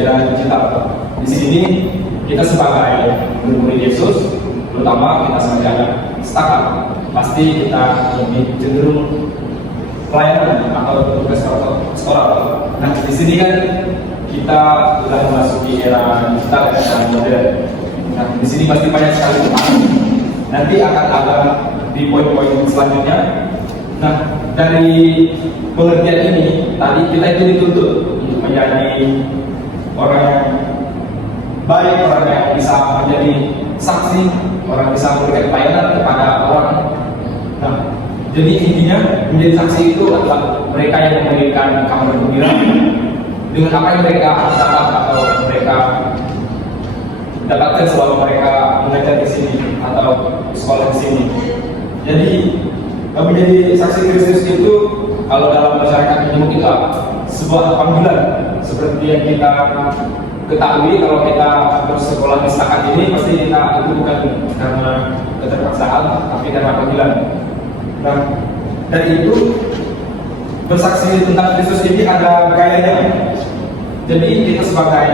era digital. Di sini kita sebagai murid Yesus, terutama kita sebagai anak setakat, pasti kita lebih cenderung pelayanan atau tugas sekolah. Nah, di sini kan kita sudah memasuki era digital dan era modern. Nah, di sini pasti banyak sekali teman. Nanti akan ada di poin-poin selanjutnya. Nah, dari pengertian ini tadi kita itu dituntut untuk menjadi orang yang baik, orang yang bisa menjadi saksi, orang yang bisa memberikan pelayanan kepada orang. Nah, jadi intinya menjadi saksi itu adalah mereka yang memberikan kabar gembira dengan apa yang mereka dapat atau mereka dapatkan selama mereka mengajar di sini atau sekolah di sini. Jadi menjadi saksi Kristus itu kalau dalam masyarakat ini mungkin sebuah panggilan seperti yang kita ketahui. Kalau kita bersekolah di setakat ini pasti kita itu bukan karena keterpaksaan tapi karena panggilan. Nah, dari itu bersaksi tentang Kristus ini ada gayanya. Jadi kita sebagai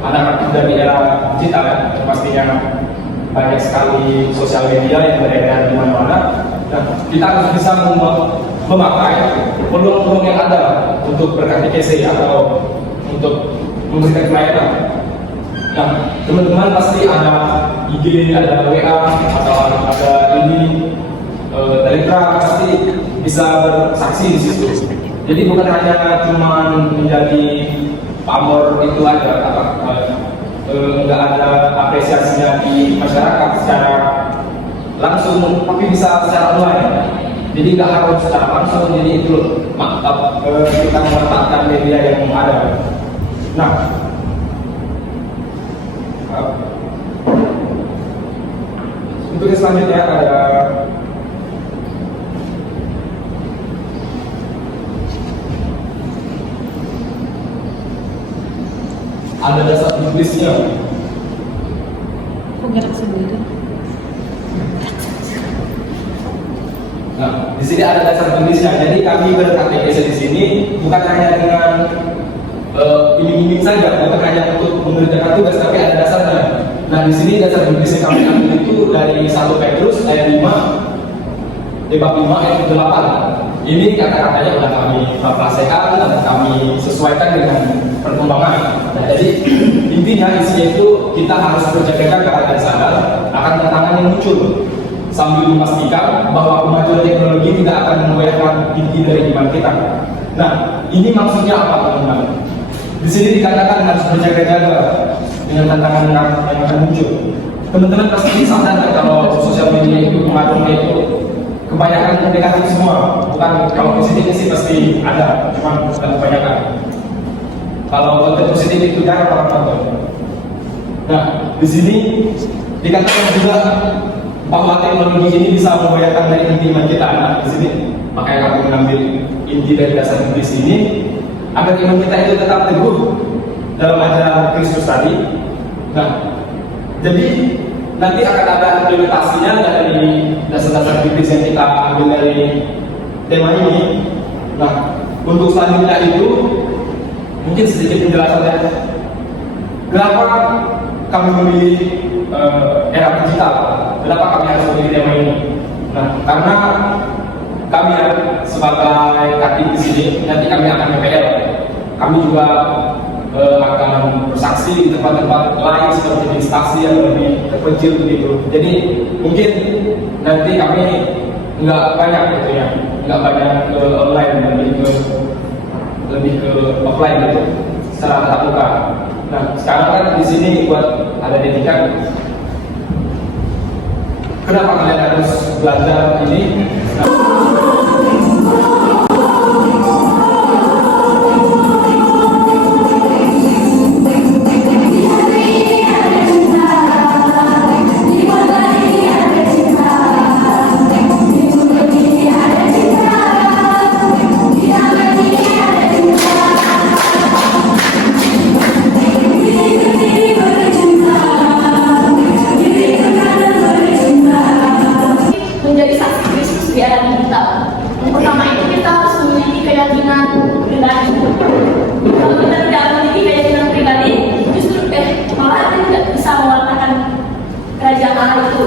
anak-anak dari era digital ya, pastinya banyak sekali sosial media yang beredar di mana-mana. Nah, kita harus bisa memakai peluang-peluang yang ada untuk berkatekesi atau untuk memberikan pelayanan. Nah, teman-teman pasti ada IG, ada WA, atau ada ini Telegram, pasti bisa bersaksi di situ. Jadi bukan hanya cuma menjadi pamor itu aja, nggak ada apresiasinya di masyarakat secara langsung, tapi bisa secara online. Jadi nggak harus secara langsung. Jadi itu mantap kita memanfaatkan media yang ada. Nah, untuk selanjutnya ada dasar Inggrisnya. Kok gerak sendiri? Nah, di sini ada dasar Inggrisnya. Jadi kami berkatekesi di sini bukan hanya dengan iming-iming saja, bukan hanya untuk mengerjakan tugas, tapi ada dasarnya. Nah, di sini dasar Inggrisnya kami ambil itu dari 1 Petrus ayat 5, bab 5 ayat 8. Ini kata-katanya sudah kami aplikasikan dan kami sesuaikan dengan perkembangan. Nah, jadi intinya isinya itu kita harus berjaga-jaga dan sadar akan tantangan yang muncul sambil memastikan bahwa kemajuan teknologi tidak akan memgoyahkan inti dari iman kita. Nah, ini maksudnya apa, teman-teman? Di sini dikatakan harus berjaga-jaga dengan tantangan yang akan muncul. Teman-teman pasti sadar kalau sosial media itu pengaruhnya itu kebanyakan negatif semua. Bukan kalau positif sih pasti ada, cuma bukan kebanyakan. Kalau konten positif itu jarang orang nonton. Nah, di sini dikatakan juga bahwa teknologi ini bisa membayarkan dari inti iman kita. Nah, di sini makanya kami mengambil inti dari dasar Inggris ini agar iman kita itu tetap teguh dalam ajaran Kristus tadi. Nah, jadi nanti akan ada implementasinya dari dasar-dasar Inggris yang kita ambil dari tema ini. Nah, untuk selanjutnya itu mungkin sedikit penjelasannya. Kenapa kami memilih era digital? Kenapa kami harus memilih tema ini? Nah, karena kami sebagai kaki di sini nanti kami akan PPL. Kami juga akan bersaksi di tempat-tempat lain seperti di instansi yang lebih terpencil begitu. Jadi mungkin nanti kami nggak banyak gitu ya, nggak banyak ke online, lebih ke offline gitu, secara tatap muka. Nah, sekarang kan di sini buat ada dedikan. Kenapa kalian harus belajar ini? Menjadi saksi Kristus di era digital. hal itu.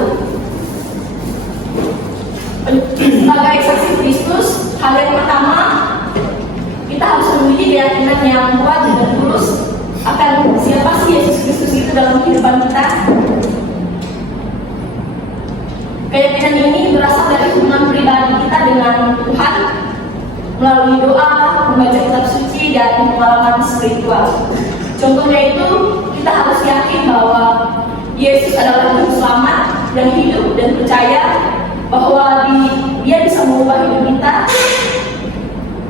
Sebagai saksi Kristus, hal yang pertama, kita harus memiliki keyakinan yang kuat dan tulus akan siapa sih Yesus Kristus itu dalam kehidupan kita. Keyakinan ini berasal dari hubungan pribadi kita dengan Tuhan melalui doa, membaca kitab suci, dan pengalaman spiritual. Contohnya itu, kita harus yakin bahwa Yesus adalah Juru Selamat yang hidup dan percaya bahwa Dia bisa mengubah hidup kita.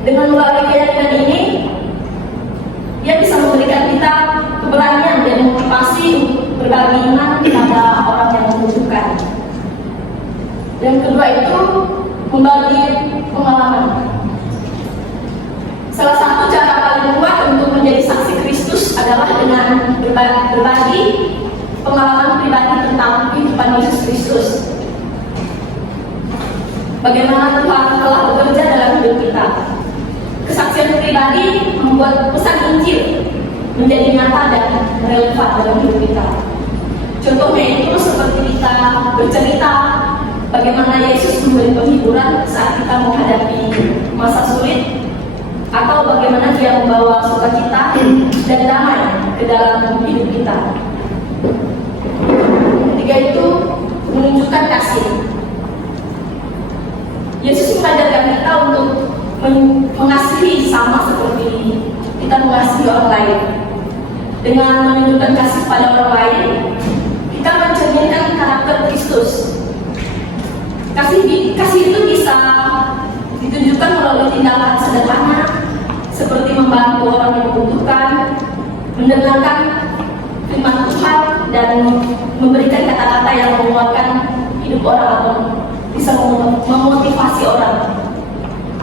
Dengan melalui keyakinan ini, Dia bisa memberikan kita keberanian dan motivasi untuk berbagi iman kepada orang yang membutuhkan. Yang kedua itu membagi pengalaman. Salah satu cara paling kuat untuk menjadi saksi Kristus adalah dengan berbagi pengalaman pribadi tentang kehidupan Yesus Kristus. Bagaimana Tuhan telah bekerja dalam hidup kita. Kesaksian pribadi membuat pesan Injil menjadi nyata dan relevan dalam hidup kita. Contohnya itu seperti kita bercerita bagaimana Yesus memberi penghiburan saat kita menghadapi masa sulit, atau bagaimana Dia membawa sukacita dan damai ke dalam hidup kita. Ketiga itu menunjukkan kasih. Yesus mengajarkan kita untuk mengasihi sama seperti kita mengasihi orang lain. Dengan menunjukkan kasih pada orang lain, kita mencerminkan karakter Kristus. Kasih itu bisa ditunjukkan melalui tindakan sederhana seperti membantu orang yang membutuhkan, mendengarkan firman Tuhan, dan memberikan kata-kata yang menguatkan hidup orang atau bisa memotivasi orang.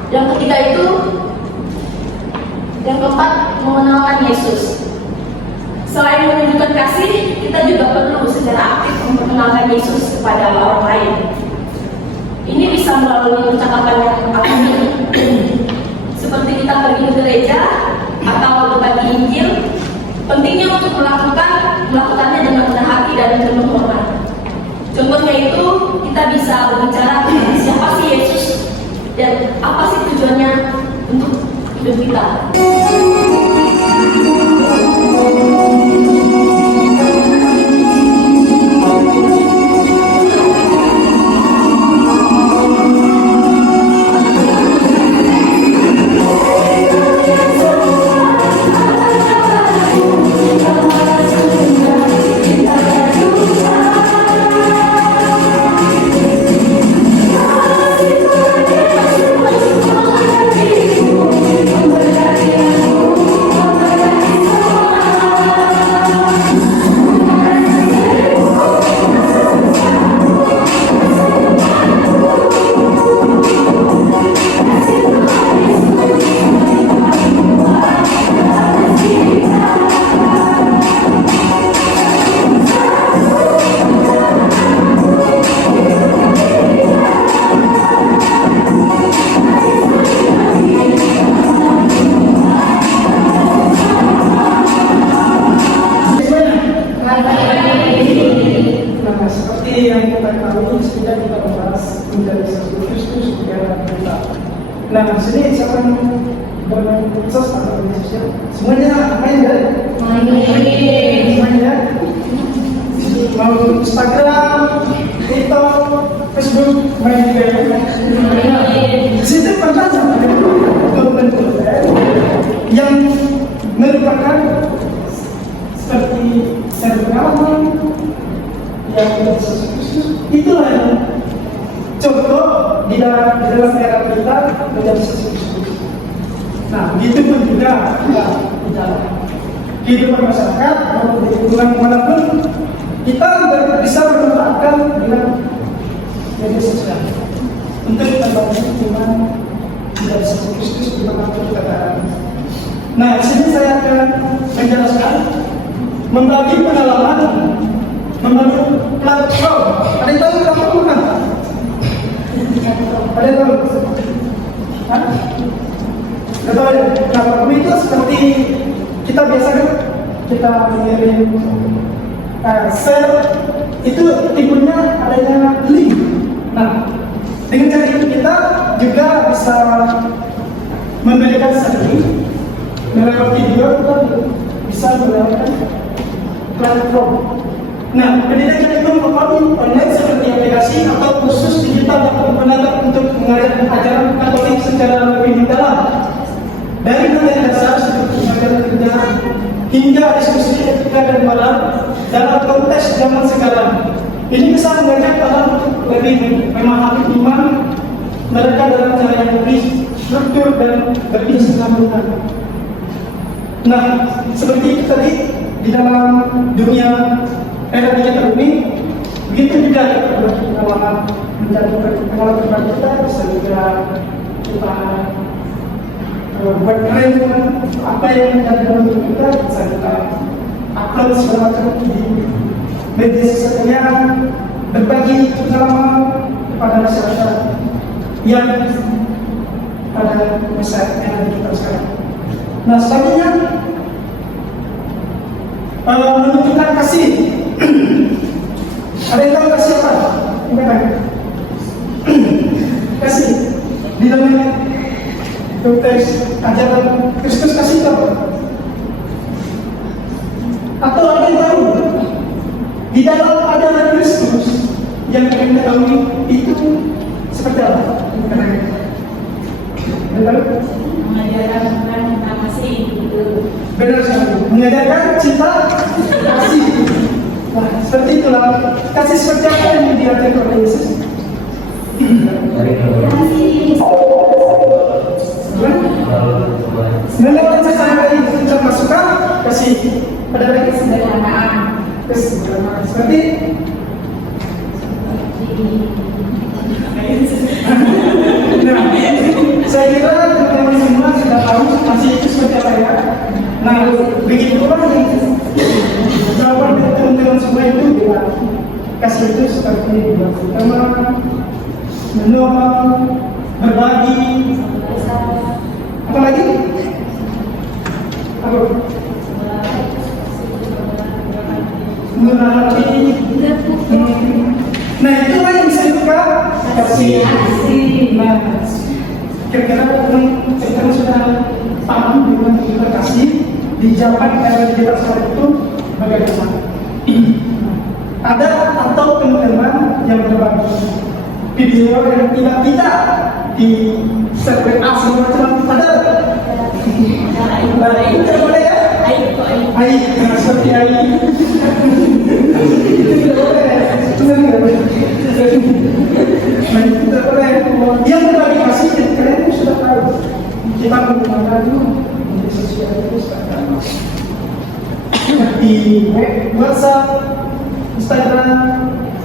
Yang ketiga itu, yang keempat, mengenalkan Yesus. Selain menunjukkan kasih, kita juga perlu secara aktif memperkenalkan Yesus kepada orang lain. Ini bisa melalui percakapan yang aktif, seperti kita pergi ke gereja atau berbagi Injil. Pentingnya untuk melakukannya dengan rendah hati dan penuh hormat. Contohnya itu, kita bisa berbicara tentang siapa sih Yesus dan apa sih tujuannya untuk hidup kita. Nah, di sini siapa yang bermain medsos atau media sosial? Semuanya main kan? Main. Semuanya. Mau Instagram, TikTok, Facebook, main juga ya? Di situ penjajah konten-konten yang merupakan seperti pengalaman yang khusus. Itulah yang contoh di dalam negara kita menjadi sesuatu. Nah, begitu pun juga di dalam kehidupan masyarakat maupun di lingkungan manapun kita bisa memanfaatkan dengan media sosial untuk membangun hubungan menjadi sesuatu Kristus di mana kita berada. Nah, di sini saya akan menjelaskan membagi pengalaman, membagi platform. Ada yang tahu platform bukan? Ada yang tahu? Hah? Nggak tahu ya? Platform itu seperti kita biasa kan? Kita mengirim Sel itu timbulnya adanya link. Nah, dengan cara itu kita juga bisa memberikan seni melewati video, kita bisa melewati platform. Nah, pendidikan itu merupakan online seperti aplikasi atau kursus digital yang digunakan untuk mengajar ajaran Katolik secara lebih dalam. Dari materi dasar seperti ajaran kerja hingga diskusi etika dan moral dalam konteks zaman sekarang. Ini bisa mengajak orang untuk lebih memahami iman mereka dalam cara yang lebih struktur dan lebih sambungan. Nah, seperti itu tadi di dalam dunia era digital ini, begitu juga dalam mencari pengalaman pribadi kita bisa juga kita buat keren apa yang menjadi dalam hidup kita, bisa kita upload segala macam di media sosialnya, berbagi pengalaman kepada masyarakat yang pada masa era digital sekarang. Nah, selanjutnya menunjukkan kasih. Ada yang tahu kasih apa? Kasih di dalam konteks ajaran Kristus kasih apa? Atau ada yang tahu di dalam ajaran Kristus yang kalian ketahui itu seperti apa? Mengajarkan tentang kasih gitu. Benar sekali, mengajarkan cinta kasih. Wah, seperti itulah kasih seperti apa yang diajarkan oleh Yesus. Sebenarnya orang sesama itu cuma suka kasih pada mereka kesederhanaan. Seperti nah, saya kira teman-teman semua sudah tahu kasih itu seperti apa ya. Nah, begitulah jawaban dari teman-teman semua itu bila kasih itu seperti buat teman, menolong, berbagi, apa lagi? Apa? Menghadapi. Nah, itulah yang saya suka kasih. Nah, kira-kira kita sudah paham dengan kita kasih di zaman era digital saat itu bagaimana? Ada atau teman-teman yang berbagi video yang tidak di server A semua cuma ada. Nah, itu tidak boleh ya? Aib, seperti aib. Itu tidak boleh. Nah, itu tidak boleh. Yang berbagi kasih, kalian sudah tahu. Kita menggunakan media sosial itu sekarang seperti WhatsApp, Instagram,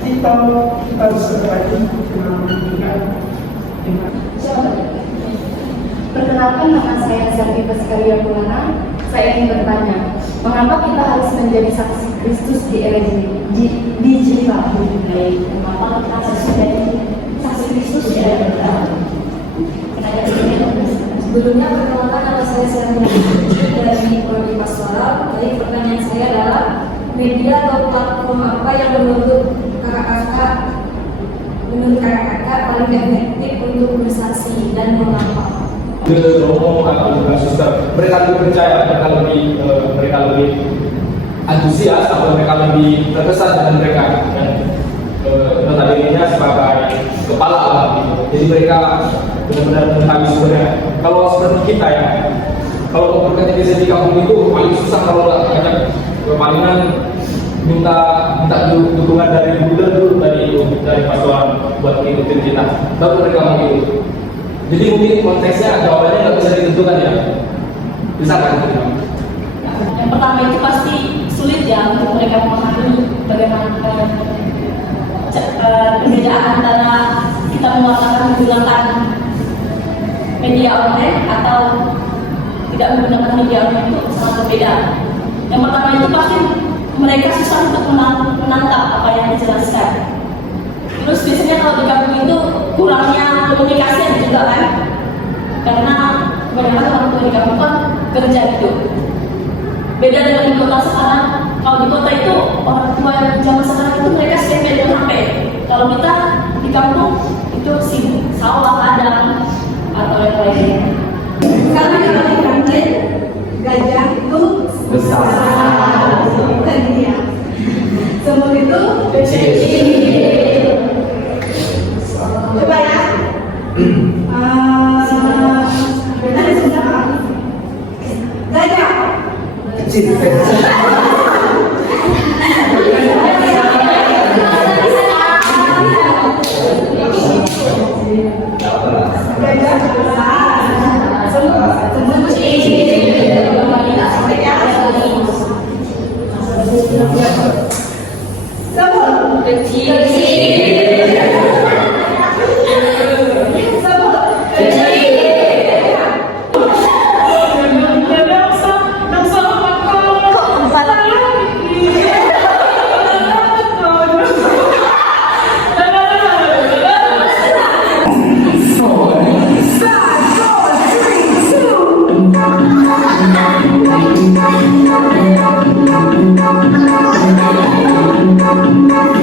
TikTok, kita bisa berbagi dengan Perkenalkan, nama saya Zaki Baskaria Pulana. Saya ingin bertanya, mengapa kita harus menjadi saksi Kristus di era digital? Mengapa kita harus menjadi saksi Kristus di era digital? Sebelumnya, perkenalkan, nama saya Sandra dari Prodi Pastoral. Jadi pertanyaan saya adalah, media atau platform apa yang menurut kakak-kakak paling efektif untuk bersaksi dan mengapa? Romo atau bukan suster, mereka lebih percaya, mereka lebih antusias atau mereka lebih terkesan dengan mereka notabene-nya sebagai kepala alam gitu. Jadi mereka benar-benar mengetahui sebenarnya. Kalau seperti kita ya, kalau berkata di kampung itu paling susah kalau nggak banyak palingan minta dukungan dari gubernur dulu, dari pastoran buat ngikutin kita. Baru mereka mau ikut. Jadi mungkin konteksnya jawabannya nggak bisa ditentukan ya. Bisa kan? Yang pertama itu pasti sulit ya untuk mereka memahami bagaimana perbedaan antara kita menggunakan media online atau tidak menggunakan media online itu sangat berbeda. Yang pertama itu pasti mereka susah untuk menangkap apa yang dijelaskan. Terus biasanya kalau di kampung itu kurangnya komunikasi ada juga kan, karena kebanyakan orang tua di kampung kan kerja gitu. Beda dengan di kota sekarang, Kalau di kota itu orang tua zaman sekarang itu mereka sering pegang HP. Kalau kita di kampung itu sibuk sawah ladang atau yang lainnya. Karena kalau di kantin gajah itu Besar. bukan dia. Semut itu kecil. Coba ya. Ada seberapa? Gajah. Kecil. Gajah besar. Semut Semut Kecil. Semut